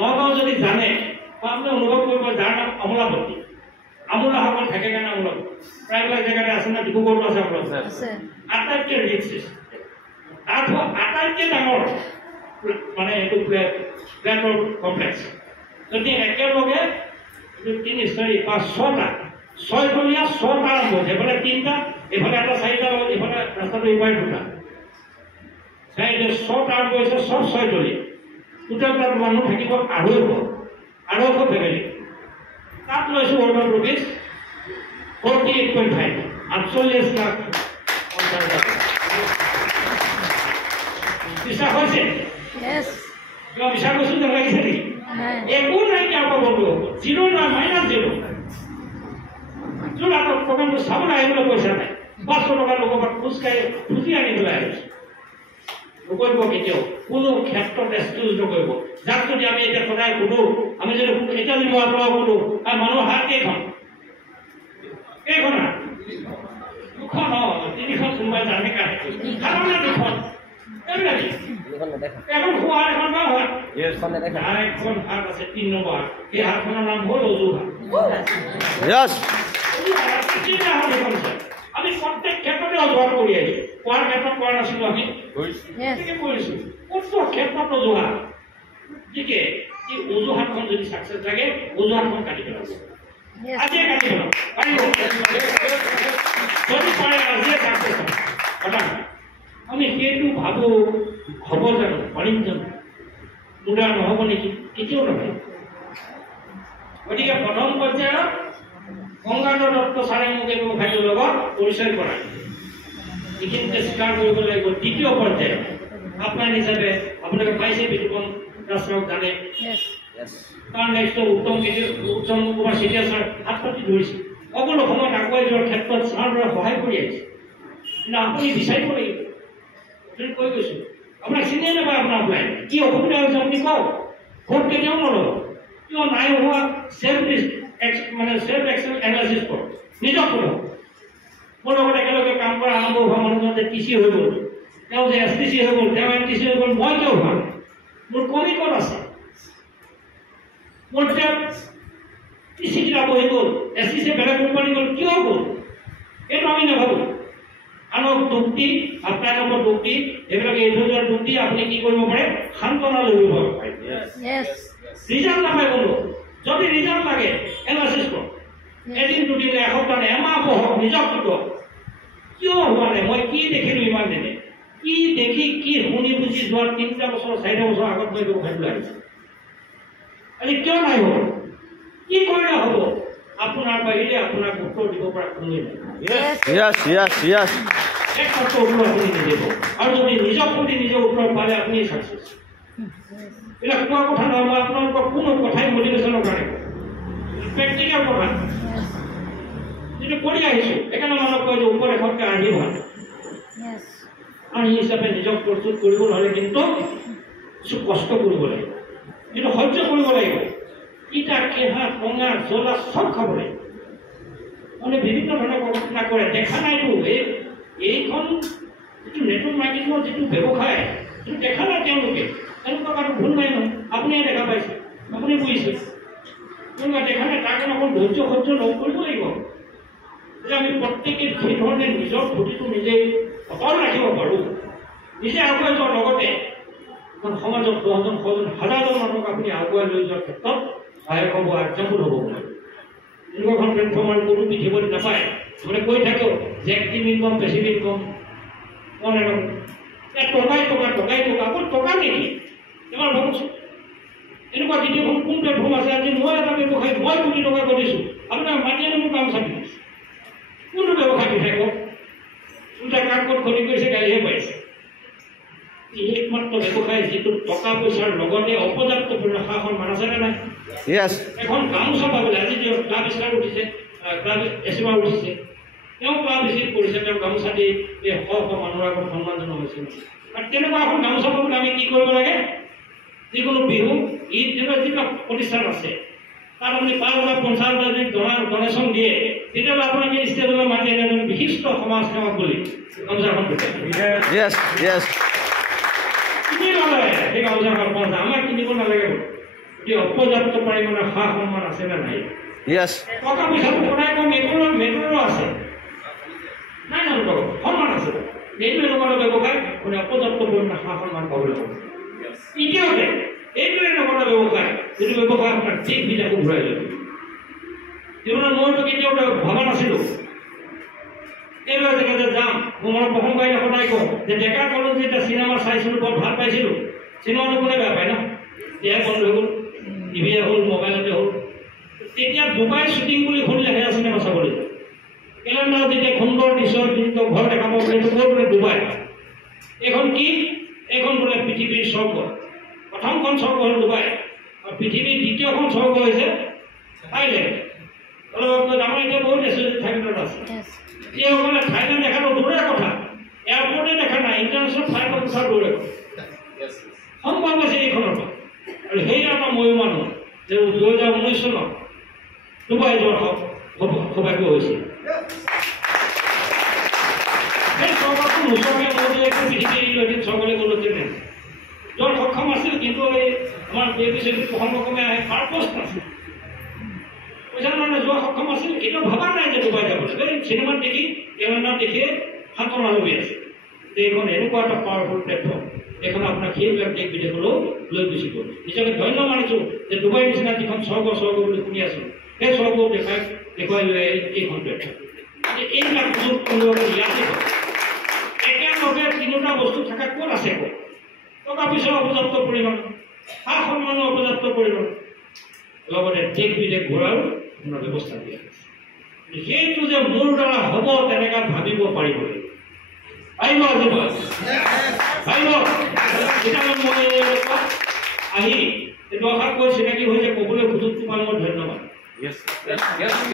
নগাঁও যদি জানে আপুনি অনুভৱ কৰিব যাৰ নাম অমলাপতি আমোলাসকল থাকে কাৰণে আমোলাপতি প্ৰায়বিলাক জেগাতে আছে না ডিব্ৰুগড়তো আছে আপোনালোকৰ আটাইতকৈ ৰিচ তাত আটাইতকৈ ডাঙৰ মানে এইটো ফ্লেটৰ কমপ্লেক্স যদি একেলগে 3 4 5 6টা 6 আৰম্ভ হৈছে এফালে 3টা এফালে এটা 4টা এফালে ৰাস্তাটো ইপাৰে 2টা চাইডে 6টা আৰম্ভ হৈছে সব 6 তলীয়া টোটেল তাত মানুহ থাকিব 250 ফেমিলি তাত লৈছোঁ urban rupees 48.5 48 লাখ বিশ্বাস হৈছে কিবা বিশ্বাস কৈছোঁ যেন লাগিছে নেকি একো নাই কি আকৌ বন্ধু হ'ব 0 নাই -0 যোন আকৌ প্ৰগ্ৰামটো চাবলৈ আহিবলৈ পইচা নাই 500 টকা লোকৰ পৰা খোজকাঢ়ি খুজি আনিবলৈ আহিছোঁ নকৰিব কেতিয়াও কোনো ক্ষেত্ৰত এক্সকিউজ নকৰিব যাক যদি আমি এতিয়া সদায় সুধো আমি যদি এতিয়া যদি মই আপোনাক সুধো আৰু মানুহৰ হাত কেইখন দুখন 3খন কোনোবাই জানে কাহে সাধাৰণতে 2খন এইবিলাকেই এখন খোৱা এখন বা হাত এখন হাত আছে 3 নম্বৰ এই হাতখনৰ নাম হ'ল অজুহাত আমি প্ৰত্যেক ক্ষেত্ৰতে অজুহাত কৰি আহিছোঁ কোৱাৰ ক্ষেত্ৰত কোৱা নাছিলোঁ আমি কৰিছোঁ কোনটো ক্ষেত্ৰত অজুহাত গতিকে এই অজুহাতখন যদি ছাকচেছ লাগে অজুহাতখন কাটি পেলাব আজিয়ে কাটি পেলাব পাৰিব যদি পাৰে আজিয়ে ছাকচেছ হ'ব আমি সেইটো ভাবোঁ হ'ব জানো পাৰিম জানো মুদ্ৰা নহ'ব নেকি কেতিয়াও নহয় গতিকে প্ৰথম পৰ্যায়ত গংগাধৰ দত্ত ছাৰে মোক এই ব্যৱসায়টোৰ লগত পৰিচয় কৰায় এইখিনিতে স্বীকাৰ কৰিব লাগিব দ্বিতীয় পৰ্যায়ত আপোনাৰ হিচাপে আপোনালোকে পাইছে বিতুপন দাসক জানে তাৰ নেক্সট উত্তম কুমাৰ চেতিয়া ছাৰ হাত পাতি ধৰিছে সকলো সময়ত আগুৱাই যোৱাৰ ক্ষেত্ৰত ছাৰদৰে সহায় কৰি আহিছে কিন্তু আপুনি বিচাৰিব লাগিব কৈ গৈছোঁ আপোনাক চিনিয়ে নাপায় আপোনাৰ অফলাইন কি অসুবিধা হৈছে আপুনি কওক ভোট কেতিয়াও নল'ব কিয় নাই হোৱা চেল্ফ এনালাইচিছ কৰক নিজক কৰক মোৰ লগত একেলগে কাম কৰা আৰম্ভ হোৱা মানুহজন যে টি চি হৈ গ'ল তেওঁ যে এছ টি চি হৈ গ'ল তেওঁ এন টি চি হৈ গ'ল মই কিয় হোৱা মোৰ কমি ক'ত আছে মোৰ তেওঁ টি চি কিতাপ বহি গ'ল এছ টি চি বেলেগ কোম্পানী গ'ল কিয় গ'ল এইটো আমি নাভাবোঁ আনক দুখ দি আপোনাৰ নামত দুখ দি এইবিলাক এই ধৰণৰ দুখ দি আপুনি কি কৰিব পাৰে সান্তনা লৈ ল'ব পাৰে ৰিজাল্ট নাপায় কোনো যদি ৰিজাল্ট লাগে এনালাইচিছ কৰক এদিন দুদিন এসপ্তাহ এমাহ বহক নিজক শিকক কিয় হোৱা নাই মই কি দেখিলোঁ ইমান দিনে কি দেখি কি শুনি বুজি যোৱাৰ 3টা বছৰ 4টা বছৰ আগত মই ব্যৱসায়টো আহিছোঁ আজি কিয় নাই হ'ব কি কৰিলে হ'ব আপোনাৰ বাহিৰে আপোনাক উত্তৰ দিব পৰা কোনোৱে নাই একমাত্ৰ উত্তৰ আপুনি নিদিব আৰু যদি নিজক সুধি নিজৰ উত্তৰ পালে আপুনি ছাকচেছ এইবিলাক কোৱা কথা নহয় মই আপোনালোকৰ কোনো কথাই মটিভেশ্যনৰ কাৰণে প্ৰেক্টিকেল কথা যিটো কৰি আহিছোঁ সেইকাৰণে মানুহক কয় যে ওপৰ এখনকৈ আৰ্হি ভাল আৰ্হি হিচাপে নিজক প্ৰস্তুত কৰিব নহ'লে কিন্তু কিছু কষ্ট কৰিব লাগিব কিন্তু সহ্য কৰিব লাগিব ইটা কেহা কঙা জ্বলা চব খাব লাগিব মানে বিভিন্ন ধৰণৰ গৱেষণা কৰে দেখা নাইতো এইখন যিটো নেটৱৰ্ক মাৰ্কেটিঙৰ যিটো ব্যৱসায় সেইটো দেখা নাই তেওঁলোকে এনেকুৱা কাৰো ভুল নাই নহয় আপুনিয়ে দেখা পাইছে আপুনি বুজিছে তেনেকুৱা দেখা নাই তাৰ কাৰণে অকণ ধৈৰ্য সহ্য লগ কৰিব লাগিব যে আমি প্ৰত্যেকে যিধৰণে নিজৰ ভূতিটো নিজেই অটল ৰাখিব পাৰোঁ নিজে আগুৱাই যোৱাৰ লগতে এখন সমাজত 10জন 100জন হাজাৰজন মানুহক আপুনি আগুৱাই লৈ যোৱাৰ ক্ষেত্ৰত সহায়ক হ'ব এক্সাম্পল হ'ব পাৰে এনেকুৱাখন প্লেটফৰ্ম আৰু কোনো পিঠিবলৈ নাপায় মানে কৈ থাকোঁ যে এক্টিভ ইনকম পেচিভ ইনকম মনে টকাই অকল টকা নেকি এবাৰ ভাবোচোন এনেকুৱা দ্বিতীয়খন কোন প্লেটফৰ্ম আছে আজি মই এটা ব্যৱসায় মই কোটি টকা কৰিছোঁ আপোনাৰ মাতি আনি মোৰ কাম চাবি কোনটো ব্যৱসায় বিচাৰিব দুটা কাম ক'ত ক্ষতি কৰিছে গালিহে পাইছে একমাত্ৰ ব্যৱসায় যিটো টকা পইচাৰ লগতে অপৰ্যাপ্ত প্ৰশাসন মান আছেনে নাই এখন গামোচা পাবলৈ আজি ক্লাব ষ্টাৰ উঠিছে ক্লাব এচিবাৰ উঠিছে তেওঁ ক্লাব ভিজিট কৰিছে তেওঁ গামোচা দি এই শ মানুহৰ আগত সন্মানজনক হৈছে আৰু তেনেকুৱা এখন গামোচা পাবলৈ আমি কি কৰিব লাগে যিকোনো বিহু ঈদ যিবিলাক প্ৰতিষ্ঠান আছে তাত আপুনি 5,000 50,000 যদি ডনেশ্যন দিয়ে তেতিয়াহ'লে আপোনালোকে ষ্টেজলৈ মাতি এজন বিশিষ্ট সমাজ সেৱক বুলি গামোচাখন কিনি ল'লে সেই গামোচাখন আমাক কিনিব নালাগে অপৰ্যাপ্ত পৰিমাণৰ সা সন্মান আছে নে নাই? Yes. টকা পইচাটো সদায় মেট্ৰৰ আছে নাই জানো? সন্মান আছে। এইটো এনেকুৱা ব্যৱসায় মানে অপৰ্যাপ্ত পৰিমাণৰ সা সন্মান পাবলৈ হ'ব। দ্বিতীয়তে এইটো এনেকুৱা ব্যৱসায় যিটো ব্যৱসায় আপোনাৰ ঠিক বিলাকো ঘূৰাই ল'ব। জীৱনত মইতো কেতিয়াও ভবা নাছিলোঁ এইবিলাক জেগাতে যাম। মোৰ মনত প্ৰসংগ আহিলে সদায় কওঁ যে ডেকা কালত যেতিয়া চিনেমা চাইছিলোঁ বৰ ভাল পাইছিলোঁ। চিনেমাটো কোনে বেয়া পায় ন? এয়াই বন্ধ হৈ গ'ল, টিভিয়ে হ'ল, মোবাইলতে হ'ল। তেতিয়া ডুবাই শ্বুটিং বুলি শুনিলে সেয়া চিনেমা চাবলৈ যায়। কেলেণ্ডাৰত যেতিয়া সুন্দৰ দৃশ্যৰ ঘৰ দেখা পাব সেইটো ক'ত বোলে ডুবাই। এইখন কি? এইখন বোলে পৃথিৱীৰ স্বৰ্গ। প্ৰথমখন স্বৰ্গ হ'ল ডুবাই আৰু পৃথিৱীৰ দ্বিতীয়খন স্বৰ্গ হৈছে থাইলেণ্ড। আমাৰ এতিয়া বহুত দেশ থাইলেণ্ডত আছে। এইসকলে থাইলেণ্ড দেখাটো দূৰৰে কথা, এয়াৰপৰ্টে দেখা নাই, ইণ্টাৰনেশ্যনেল ফ্লাইটত উঠা দূৰৰে কথা। সম্ভৱ আছে এইখনৰ পৰা। আৰু সেই এটা ময়ো মানুহ যে 2019 চনত ডুবাই যোৱাৰ সৌভাগ্য হৈছিল। সেই চৰকাৰটো নোচোৱাকৈ মই পৃথিৱীৰ এদিন চৰকাৰে গ'লো তেনে যোৱাৰ সক্ষম আছিল, কিন্তু এই আমাৰ প্ৰসংগক্ৰমে আহে পাৰপষ্ট নাছিল। পইচা মানে যোৱা সক্ষম আছিল, কিন্তু ভবা নাই যে ডুবাই যাবলৈ। চিনেমাত দেখি কেলেণ্ডাৰত দেখিয়ে সান্তনা লৈ আছে। এইখন এনেকুৱা এটা পাৱাৰফুল প্লেটফৰ্ম, এইখন আপোনাক সেইবিলাক দেশ বিদেশলৈও লৈ গুচি গ'ল। নিজকে ধন্য মানিছোঁ যে ডুবাই নিচিনা যিখন স্বৰ্গ বুলি শুনি আছোঁ, সেই স্বৰ্গ দেখুৱাই লৈ এইখন প্লেটফৰ্ম। এইবিলাক সুযোগ ইয়াতে একেলগে তিনিটা বস্তু থকা ক'ত আছে? ক'ত? টকা পইচাৰ অপৰ্যাপ্ত পৰিমাণ, সা সন্মানৰ অপৰ্যাপ্ত পৰিমাণ, লগতে দেশ বিদেশ ঘূৰাৰো আপোনাৰ ব্যৱস্থা দিয়া হৈছে। সেইটো যে মোৰ দ্বাৰা হ'ব তেনেকৈ ভাবিব পাৰিব পাৰিব আজি পাৰিব। তেতিয়াহ'লে মই আহি এইটো আশা কৰি চিনাকি হৈ যে ক'বলৈ সুযোগটো পালে মই ধন্যবাদ।